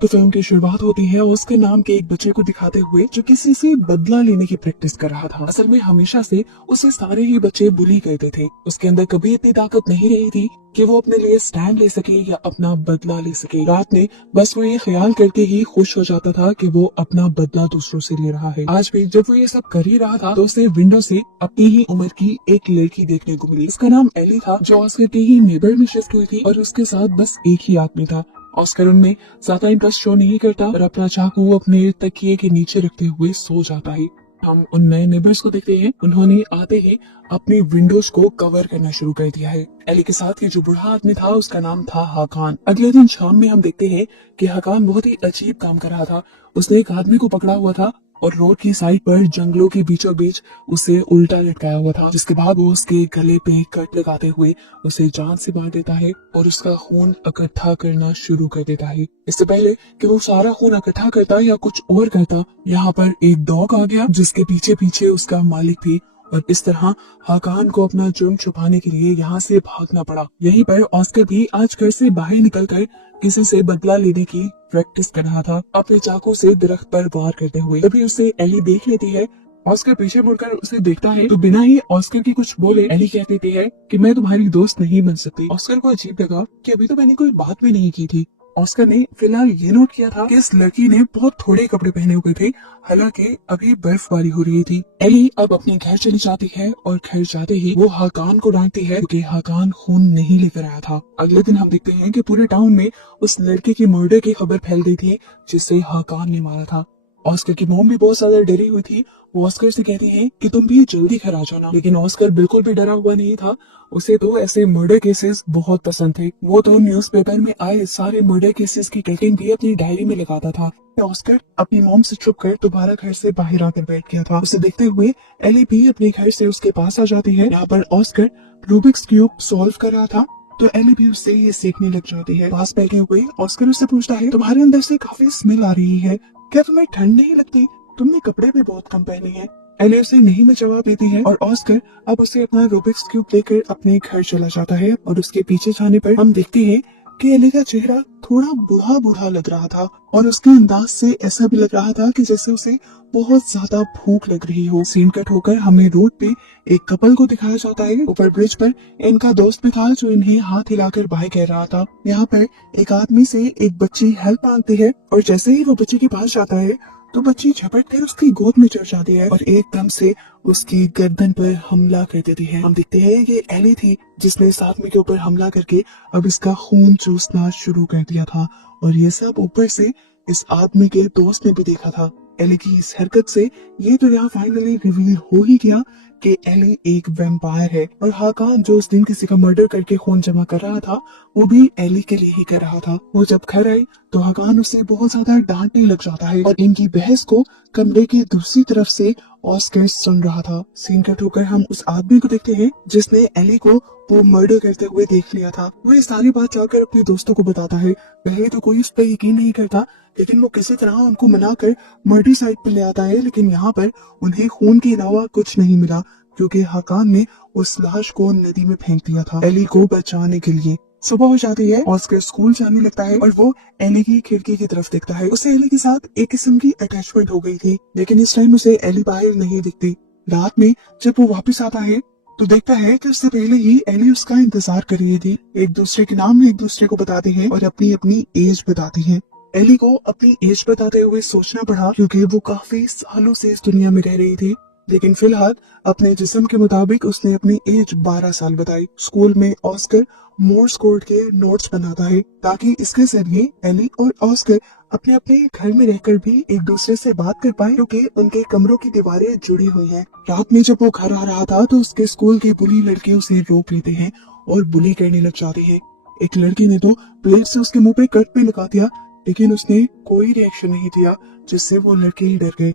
तो फिल्म की शुरुआत होती है ऑस्कर नाम के एक बच्चे को दिखाते हुए जो किसी से बदला लेने की प्रैक्टिस कर रहा था। असल में हमेशा से उसे सारे ही बच्चे बुली करते थे। उसके अंदर कभी इतनी ताकत नहीं रही थी कि वो अपने लिए स्टैंड ले सके या अपना बदला ले सके। रात में बस वो ये ख्याल करके ही खुश हो जाता था कि वो अपना बदला दूसरों से ले रहा है। आज भी जब वो ये सब कर ही रहा था तो उसे विंडो से अपनी ही उम्र की एक लड़की देखने को मिली। उसका नाम एली था, जो ऑस्कर के ही नेबर में शिफ्ट हुई थी और उसके साथ बस एक ही आदमी था। ऑस्कर उनमें ज्यादा इंटरेस्ट शो नहीं करता और अपना चाकू अपने तकिए के नीचे रखते हुए सो जाता है। हम उन नए नेबर्स को देखते हैं, उन्होंने आते ही अपनी विंडोज को कवर करना शुरू कर दिया है। एली के साथ ये जो बूढ़ा आदमी था उसका नाम था हाकान। अगले दिन शाम में हम देखते हैं कि हाकान बहुत ही अजीब काम कर रहा था। उसने एक आदमी को पकड़ा हुआ था और रोड की साइड पर जंगलों के बीचों बीच उसे उल्टा लटकाया हुआ था, जिसके बाद वो उसके गले पे कट लगाते हुए उसे जान से मार देता है और उसका खून इकट्ठा करना शुरू कर देता है। इससे पहले कि वो सारा खून इकट्ठा करता या कुछ और करता, यहाँ पर एक डॉग आ गया जिसके पीछे पीछे उसका मालिक भी, और इस तरह हाकान को अपना जुर्म छुपाने के लिए यहाँ से भागना पड़ा। यहीं पर ऑस्कर भी आज घर से बाहर निकलकर किसी से बदला लेने की प्रैक्टिस कर रहा था, अपने चाकू से दरख्त पर वार करते हुए। तभी उसे एली देख लेती है। ऑस्कर पीछे मुड़कर उसे देखता है तो बिना ही ऑस्कर की कुछ बोले एली कह देती है कि मैं तुम्हारी दोस्त नहीं बन सकती। ऑस्कर को अजीब लगा कि अभी तो मैंने कोई बात भी नहीं की थी। ऑस्कर ने फिलहाल ये नोट किया था कि इस लड़की ने बहुत थोड़े कपड़े पहने हुए थे, हालांकि अभी बर्फबारी हो रही थी। एली अब अपने घर चली जाती है और घर जाते ही वो हाकान को डांटती है क्योंकि हाकान खून नहीं लेकर आया था। अगले दिन हम देखते हैं कि पूरे टाउन में उस लड़के की मर्डर की खबर फैल गई थी जिसे हाकान ने मारा था। ऑस्कर की मॉम भी बहुत ज्यादा डरी हुई थी। वो ऑस्कर से कहती है कि तुम भी जल्दी घर आ जाना, लेकिन ऑस्कर बिल्कुल भी डरा हुआ नहीं था। उसे तो ऐसे मर्डर केसेस बहुत पसंद थे। वो तो न्यूज़पेपर में आए सारे मर्डर केसेस की कटिंग भी अपनी डायरी में लगाता था। ऑस्कर अपनी मॉम से छुप कर दोबारा घर से बाहर आकर बैठ गया था। उसे देखते हुए एली भी अपने घर से उसके पास आ जाती है। यहाँ पर ऑस्कर रूबिक्स क्यूब सॉल्व कर रहा था तो एली भी उससे ये सीखने लग जाती है। पास बैठे हुए ऑस्कर उससे पूछता है, तुम्हारे अंदर से काफी स्मेल आ रही है, क्या तुम्हें ठंड नहीं लगती? तुमने कपड़े भी बहुत कम पहने हैं। एली उसे नहीं में जवाब देती है और ऑस्कर अब उसे अपना रूबिक्स क्यूब लेकर अपने घर चला जाता है। और उसके पीछे जाने पर हम देखते हैं कि एली का चेहरा थोड़ा बूढ़ा बूढ़ा लग रहा था और उसके अंदाज से ऐसा भी लग रहा था कि जैसे उसे बहुत ज्यादा भूख लग रही हो। सीन कट होकर हमें रोड पे एक कपल को दिखाया जाता है। ऊपर ब्रिज पर इनका दोस्त भी था जो इन्हें हाथ हिलाकर बाय कह रहा था। यहाँ पर एक आदमी से एक बच्ची हेल्प मांगती है और जैसे ही वो बच्ची के पास जाता है तो बच्ची झपट कर उसकी गोद में चढ़ जाती है और एकदम से उसकी गर्दन पर हमला कर देती है। हम देखते हैं ये एली थी जिसने इस आदमी के ऊपर हमला करके अब इसका खून चूसना शुरू कर दिया था और ये सब ऊपर से इस आदमी के दोस्त ने भी देखा था। एली की इस हरकत से ये तो यहाँ फाइनली रिवील हो ही गया कि एली एक वैम्पायर है और हाकान जो उस दिन किसी का मर्डर करके खून जमा कर रहा था वो भी एली के लिए ही कर रहा था। वो जब घर आई तो हाकान उसे बहुत ज्यादा डांटने लग जाता है और इनकी बहस को कमरे की दूसरी तरफ से ऑस्कर सुन रहा था। सीन कट होकर हम उस आदमी को देखते हैं जिसने एली को वो मर्डर करते हुए देख लिया था। वो ये सारी बात जाकर अपने दोस्तों को बताता है। पहले तो कोई उस पर यकीन नहीं करता, लेकिन वो किसी तरह उनको मनाकर मर्डर साइट पे ले आता है। लेकिन यहाँ पर उन्हें खून के अलावा कुछ नहीं मिला क्योंकि हाकान ने उस लाश को नदी में फेंक दिया था एली को बचाने के लिए। सुबह हो जाती है, ऑस्कर स्कूल जाने लगता है और वो एली की खिड़की की तरफ देखता है। उसे एली के साथ एक किस्म की अटैचमेंट हो गई थी, लेकिन इस टाइम उसे एली बाहर नहीं दिखती। रात में जब वो वापस आता है तो देखता है कि उससे पहले ही एली उसका इंतजार कर रही थी। एक दूसरे के नाम एक दूसरे को बताते हैं और अपनी अपनी एज बताती हैं। एली को अपनी एज बताते हुए सोचना पड़ा क्योंकि वो काफी सालों से इस दुनिया में रह रही थी, लेकिन फिलहाल अपने जिस्म के मुताबिक उसने अपनी एज 12 साल बताई। स्कूल में ऑस्कर मोर्स कोड के नोट्स बनाता है ताकि इसके जरिए एली और ऑस्कर अपने अपने घर में रहकर भी एक दूसरे से बात कर पाए क्योंकि उनके कमरों की दीवारें जुड़ी हुई हैं। रात में जब वो घर आ रहा था तो उसके स्कूल के बुली लड़के उसे रोक लेते हैं और बुली करने लग जाते हैं। एक लड़की ने तो प्लेट से उसके मुंह पे कट पे लगा दिया, लेकिन उसने कोई रिएक्शन नहीं दिया, जिससे वो लड़के ही डर गए।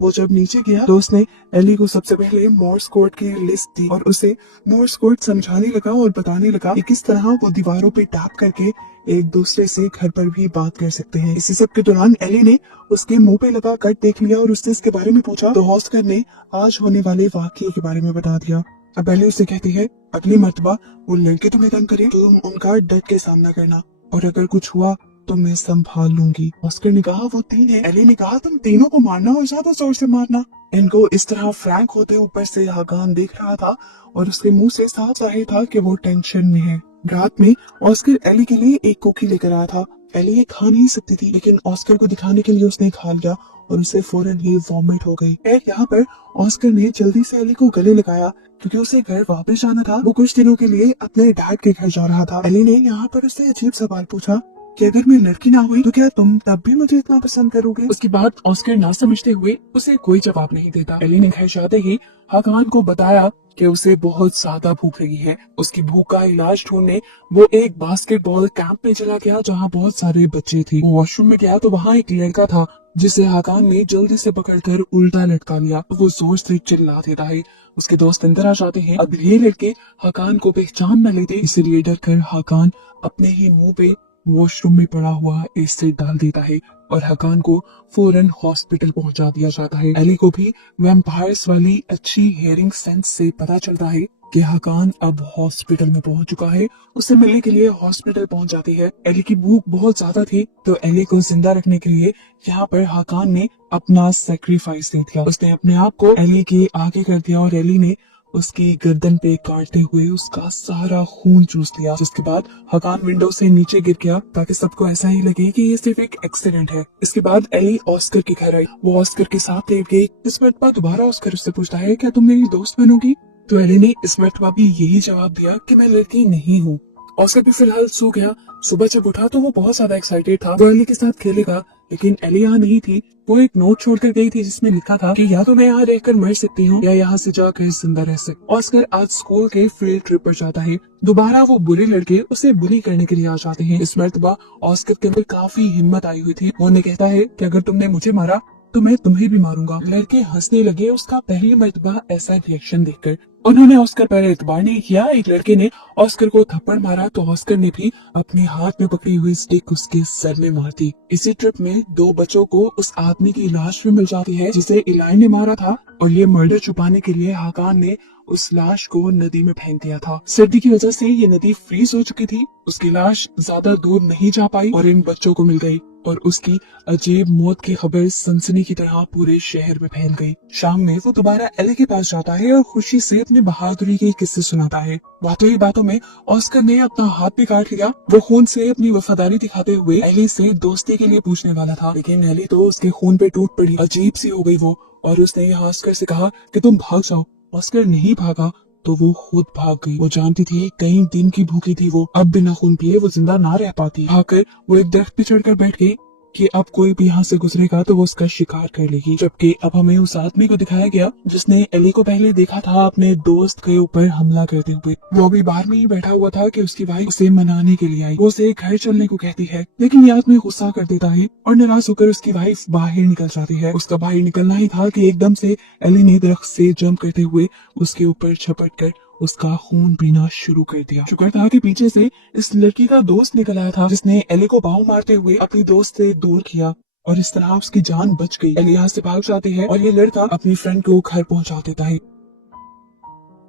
वो जब नीचे गया तो उसने एली को सबसे पहले मोर्स कोड की लिस्ट दी और उसे मोर्स कोड समझाने लगा और बताने लगा कि किस तरह वो दीवारों पे टैप करके एक दूसरे से घर पर भी बात कर सकते हैं। इसी सब के दौरान एली ने उसके मुंह पे लगा कट देख लिया और उससे इसके बारे में पूछा तो ऑस्कर ने आज होने वाले वाकये के बारे में बता दिया। अब एली उससे कहती है, अगली मर्तबा वो लड़के तुम्हें तंग करे तो तुम उनका डट के सामना करना और अगर कुछ हुआ तो मैं संभाल लूंगी। ऑस्कर ने कहा वो 3 है। एली ने कहा तुम तीनों को मारना और ज्यादा जोर से मारना। इनको इस तरह फ्रैंक होते ऊपर से हाकान देख रहा था और उसके मुंह से साफ जाहिर था कि वो टेंशन में है। रात में ऑस्कर एली के लिए एक कुकी लेकर आया था। एली ये खा नहीं सकती थी, लेकिन ऑस्कर को दिखाने के लिए उसने खा लिया और उसे फौरन ही वॉमिट हो गई। यहाँ पर ऑस्कर ने जल्दी से एली को गले लगाया क्योंकि उसे घर वापस जाना था। वो कुछ दिनों के लिए अपने डैड के घर जा रहा था। एली ने यहाँ पर उससे अजीब सवाल पूछा कि अगर मैं लड़की ना हुई तो क्या तुम तब भी मुझे इतना पसंद करोगे? उसकी बात ऑस्कर ना समझते हुए उसे कोई जवाब नहीं देता। एली ने घर जाते ही हाकान को बताया कि उसे बहुत ज्यादा भूख लगी है। उसकी भूख का इलाज ढूंढने वो एक बास्केटबॉल कैंप में चला गया जहाँ बहुत सारे बच्चे थे। वो वॉशरूम में गया तो वहाँ एक लड़का था जिसे हाकान ने जल्दी से पकड़कर उल्टा लटका लिया। वो जोर से चिल्ला देता है। उसके दोस्त अंदर आ जाते हैं। अब ये लड़के हाकान को पहचान न लेते, इसलिए डर कर हाकान अपने ही मुंह पे वॉशरूम में पड़ा हुआ एसिड डाल देता है और हाकान को फौरन हॉस्पिटल पहुंचा दिया जाता है। एली को भी वैम्पायर्स वाली अच्छी हियरिंग सेंस से पता चलता है कि हाकान अब हॉस्पिटल में पहुंच चुका है। उससे मिलने के लिए हॉस्पिटल पहुंच जाती है। एली की भूख बहुत ज्यादा थी तो एली को जिंदा रखने के लिए यहाँ पर हाकान ने अपना सेक्रीफाइस दे दिया। उसने अपने आप को एली के आगे कर दिया और एली ने उसकी गर्दन पे काटते हुए उसका सारा खून चूस लिया। जिसके बाद हाकान विंडो से नीचे गिर गया ताकि सबको ऐसा ही लगे कि ये सिर्फ एक एक्सीडेंट है। इसके बाद एली ऑस्कर के घर आई। वो ऑस्कर के साथ लेट गई। इस मरतबा दोबारा ऑस्कर उससे पूछता है क्या तुम मेरी दोस्त बनोगी? तो एली ने इस मरतबा भी यही जवाब दिया कि मैं लड़की नहीं हूँ। ऑस्कर भी फिलहाल सो गया। सुबह जब उठा तो वो बहुत ज्यादा एक्साइटेड था। वो एली के साथ खेलेगा, लेकिन एली यहाँ नहीं थी। वो एक नोट छोड़कर गई थी जिसमें लिखा था कि या तो मैं यहाँ रहकर मर सकती हूँ या यहाँ से जाकर जिंदा रह सकती। ऑस्कर आज स्कूल के फील्ड ट्रिप पर जाता है। दोबारा वो बुरे लड़के उसे बुली करने के लिए आ जाते हैं। इस मरतबा ऑस्कर के अंदर काफी हिम्मत आई हुई थी। वो उन्हें कहता है कि अगर तुमने मुझे मारा तो मैं तुम्हें भी मारूंगा। लड़के हंसने लगे उसका पहली मरतबा ऐसा रिएक्शन देखकर। उन्होंने ऑस्कर पर एतबार नहीं किया। एक लड़के ने ऑस्कर को थप्पड़ मारा तो ऑस्कर ने भी अपने हाथ में पकड़ी हुई स्टिक उसके सर में मार दी। इसी ट्रिप में 2 बच्चों को उस आदमी की लाश भी मिल जाती है जिसे इलाइन ने मारा था और ये मर्डर छुपाने के लिए हाकान ने उस लाश को नदी में फेंक दिया था। सर्दी की वजह से ये नदी फ्रीज हो चुकी थी। उसकी लाश ज्यादा दूर नहीं जा पाई और इन बच्चों को मिल गई और उसकी अजीब मौत की खबर सनसनी की तरह पूरे शहर में फैल गई। शाम में वो दोबारा एली के पास जाता है और खुशी से अपनी बहादुरी के किस्से सुनाता है। बातों ही बातों में ऑस्कर ने अपना हाथ भी काट लिया। वो खून से अपनी वफादारी दिखाते हुए एली से दोस्ती के लिए पूछने वाला था, लेकिन एली तो उसके खून पे टूट पड़ी। अजीब सी हो गई वो और उसने यहाँ ऑस्कर से कहा कि तुम भाग जाओ। ऑस्कर नहीं भागा तो वो खुद भाग गई। वो जानती थी कई दिन की भूखी थी वो, अब बिना खून पिए वो जिंदा ना रह पाती। भागकर वो एक दरख्त पे चढ़कर बैठ गई कि अब कोई भी यहाँ से गुजरेगा तो वो उसका शिकार कर लेगी। जबकि अब हमें उस आदमी को दिखाया गया जिसने एली को पहले देखा था अपने दोस्त के ऊपर हमला करते हुए। वो भी बाहर में ही बैठा हुआ था कि उसकी वाइफ उसे मनाने के लिए आई। वो उसे घर चलने को कहती है, लेकिन ये आदमी गुस्सा कर देता है और नाराज होकर उसकी वाइफ बाहर निकल जाती है। उसका बाहर निकलना ही था कि एकदम से एली ने दरख्त से जंप करते हुए उसके ऊपर झपट कर उसका खून पीना शुरू कर दिया। शुक्र था कि पीछे से इस लड़की का दोस्त निकल आया था जिसने एली को बाहू मारते हुए अपनी दोस्त से दूर किया और इस तरह उसकी जान बच गई। एली यहाँ से भाग जाती है और ये लड़का अपनी फ्रेंड को घर पहुंचा देता है।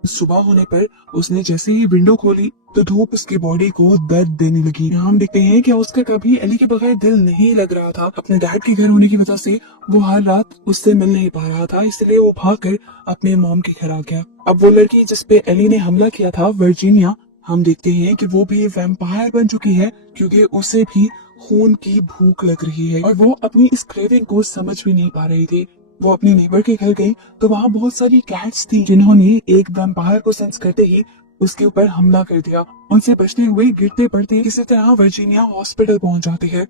सुबह होने पर उसने जैसे ही विंडो खोली तो धूप उसकी बॉडी को दर्द देने लगी। यहाँ हम देखते हैं कि उसका कभी एली के बगैर दिल नहीं लग रहा था। अपने डैड के घर होने की वजह से वो हर रात उससे मिल नहीं पा रहा था, इसलिए वो भागकर अपने मॉम के घर आ गया। अब वो लड़की जिसपे एली ने हमला किया था, वर्जीनिया, हम देखते हैं कि वो भी वैम्पायर बन चुकी है क्योंकि उसे भी खून की भूख लग रही है और वो अपनी इस क्रेविंग को समझ भी नहीं पा रही थी। वो अपनी नेबर के घर गई तो वहाँ बहुत सारी कैट्स थी जिन्होंने एक वैम्पायर को सेंस करते ही उसके ऊपर हमला कर दिया। उनसे बचते हुए गिरते पड़ते किसी तरह वर्जीनिया हॉस्पिटल पहुंच जाती है।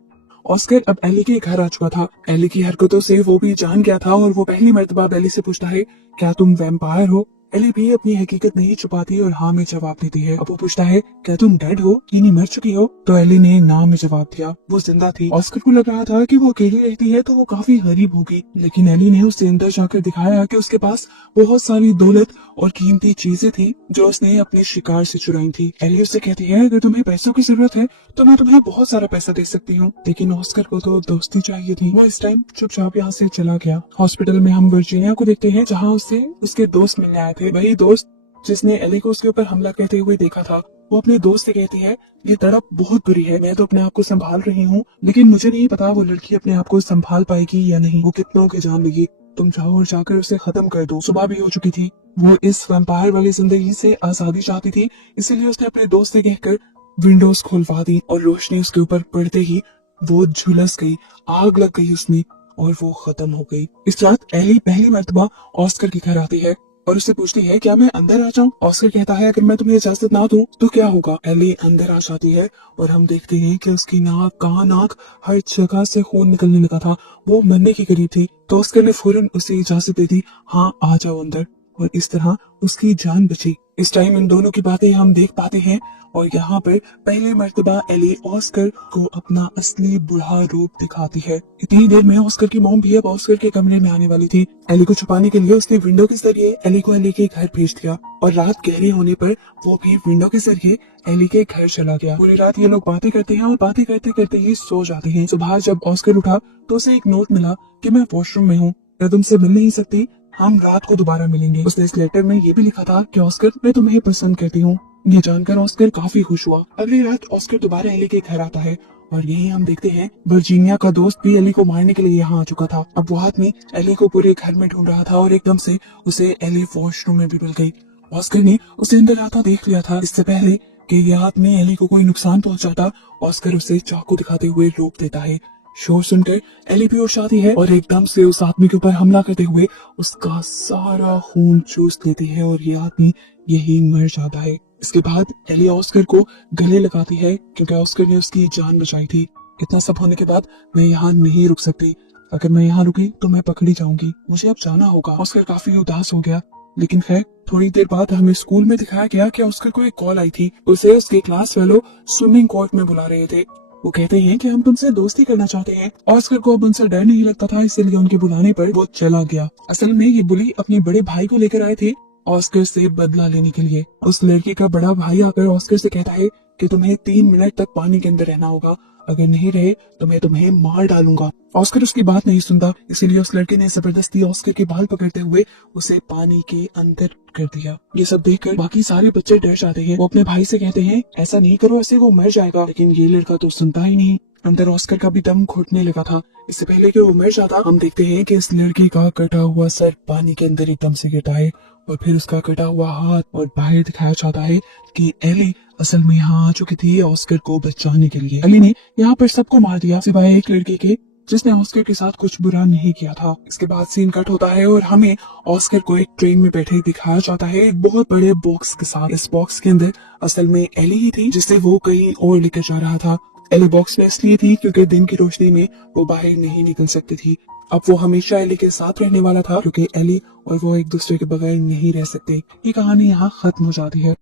ऑस्कर अब एली के घर आ चुका था। एली की हरकतों से वो भी जान गया था और वो पहली मर्तबा एली से पूछता है, क्या तुम वैम्पायर हो? एली भी अपनी हकीकत नहीं छुपाती और हाँ में जवाब देती है। अब वो पूछता है, क्या तुम डेड हो कि नहीं मर चुकी हो? तो एली ने ना में जवाब दिया। वो जिंदा थी। ऑस्कर को लग रहा था कि वो अकेली रहती है तो वो काफी गरीब होगी, लेकिन एली ने उसे अंदर जाकर दिखाया कि उसके पास बहुत सारी दौलत और कीमती चीजें थी जो उसने अपने शिकार से चुराई थी। एली उससे कहती है, अगर तुम्हें पैसों की जरूरत है तो मैं तुम्हें बहुत सारा पैसा दे सकती हूँ, लेकिन ऑस्कर को तो दोस्ती चाहिए थी। वो इस टाइम चुपचाप यहाँ से चला गया। हॉस्पिटल में हम वर्जीनिया को देखते हैं जहाँ उससे उसके दोस्त मिलने आए थे। वही दोस्त जिसने एली को उसके ऊपर हमला करते हुए देखा था। वो अपने दोस्त से कहती है, ये तड़प बहुत बुरी है, मैं तो अपने आप को संभाल रही हूँ, लेकिन मुझे नहीं पता वो लड़की अपने आप को संभाल पाएगी या नहीं। वो कितनों की जान लेगी, तुम जाओ और जाकर उसे खत्म कर दो। सुबह भी हो चुकी थी, वो इस वैम्पायर वाली जिंदगी से आजादी चाहती थी, इसीलिए उसने अपने दोस्त से कहकर विंडोज खुलवा दी और रोशनी उसके ऊपर पड़ते ही वो झुलस गई, आग लग गई उसमें और वो खत्म हो गई। इस रात एली पहली मर्तबा ऑस्कर के घर आती है और उससे पूछती है, क्या मैं अंदर आ जाऊं? ऑस्कर कहता है, अगर मैं तुम्हें इजाजत ना दूं तो क्या होगा? एली अंदर आ जाती है और हम देखते हैं कि उसकी नाक, कान, आंख, हर जगह से खून निकलने लगा था। वो मरने के करीब थी, तो ऑस्कर ने फौरन उसे इजाजत दे दी, हाँ आ जाओ अंदर, और इस तरह उसकी जान बची। इस टाइम इन दोनों की बातें हम देख पाते हैं और यहाँ पर पहली मर्तबा एली ऑस्कर को अपना असली बुढ़ा रूप दिखाती है। इतनी देर में ऑस्कर की मॉम भी अब ऑस्कर के कमरे में आने वाली थी। एली को छुपाने के लिए उसने विंडो के जरिए एली को एली के घर भेज दिया और रात गहरी होने पर वो भी विंडो के जरिए एली के घर चला गया। पूरी रात ये लोग बातें करते हैं और बातें करते करते ही सो जाते हैं। सुबह जब ऑस्कर उठा तो उसे एक नोट मिला कि मैं वॉशरूम में हूँ, मैं तुमसे मिल नहीं सकती, हम रात को दोबारा मिलेंगे। उसने इस लेटर में ये भी लिखा था कि ऑस्कर, मैं तुम्हें पसंद करती हूँ। ये जानकर ऑस्कर काफी खुश हुआ। अगली रात ऑस्कर दोबारा एली के घर आता है और यही हम देखते हैं वर्जीनिया का दोस्त भी एली को मारने के लिए यहाँ आ चुका था। अब वो आदमी एली को पूरे घर में ढूंढ रहा था और एकदम से उसे एली वॉशरूम में भी मिल गई। ऑस्कर ने उसे अंदर आता देख लिया था। इससे पहले कि यह आदमी एली को कोई नुकसान पहुंचाता, ऑस्कर उसे चाकू दिखाते हुए रोक देता है। शोर सुनकर एली भी होश आती है और एकदम से उस आदमी के ऊपर हमला करते हुए उसका सारा खून चूस लेती है और ये आदमी यही मर जाता है। इसके बाद एली ऑस्कर को गले लगाती है क्योंकि ऑस्कर ने उसकी जान बचाई थी। इतना सब होने के बाद मैं यहाँ नहीं रुक सकती, अगर मैं यहाँ रुकी तो मैं पकड़ी जाऊंगी, मुझे अब जाना होगा। ऑस्कर काफी उदास हो गया, लेकिन खैर थोड़ी देर बाद हमें स्कूल में दिखाया गया कि ऑस्कर को एक कॉल आई थी। उसे उसके क्लास फेलो स्विमिंग कोर्ट में बुला रहे थे। वो कहते हैं कि हम तुमसे दोस्ती करना चाहते हैं। ऑस्कर को अब उनसे डर नहीं लगता था, इसलिए उनके बुलाने पर वो चला गया। असल में ये बुली अपने बड़े भाई को लेकर आए थे ऑस्कर से बदला लेने के लिए। उस लड़की का बड़ा भाई आकर ऑस्कर से कहता है कि तुम्हें 3 मिनट तक पानी के अंदर रहना होगा, अगर नहीं रहे तो मैं तुम्हें मार डालूंगा। ऑस्कर उसकी बात नहीं सुनता, इसीलिए उस लड़के ने जबरदस्ती ऑस्कर के बाल पकड़ते हुए उसे पानी के अंदर कर दिया। ये सब देखकर बाकी सारे बच्चे डर जाते हैं। वो अपने भाई से कहते हैं, ऐसा नहीं करो, ऐसे वो मर जाएगा, लेकिन ये लड़का तो सुनता ही नहीं। अंदर ऑस्कर का भी दम घुटने लगा था। इससे पहले कि वो मर जाता, हम देखते हैं कि इस लड़की का कटा हुआ सर पानी के अंदर एकदम से गिरता है और फिर उसका कटा हुआ हाथ, और बाहर दिखाया जाता है कि एली असल में यहाँ आ चुकी थी ऑस्कर को बचाने के लिए। एली ने यहाँ पर सबको मार दिया सिवाय एक लड़की के, जिसने ऑस्कर के साथ कुछ बुरा नहीं किया था। इसके बाद सीन कट होता है और हमें ऑस्कर को एक ट्रेन में बैठे दिखाया जाता है, एक बहुत बड़े बॉक्स के साथ। इस बॉक्स के अंदर असल में एली ही थी, जिसे वो कहीं और लेकर जा रहा था। एली बॉक्स में इसलिए थी क्योंकि दिन की रोशनी में वो बाहर नहीं निकल सकती थी। अब वो हमेशा एली के साथ रहने वाला था क्योंकि एली और वो एक दूसरे के बगैर नहीं रह सकते। ये कहानी यहाँ खत्म हो जाती है।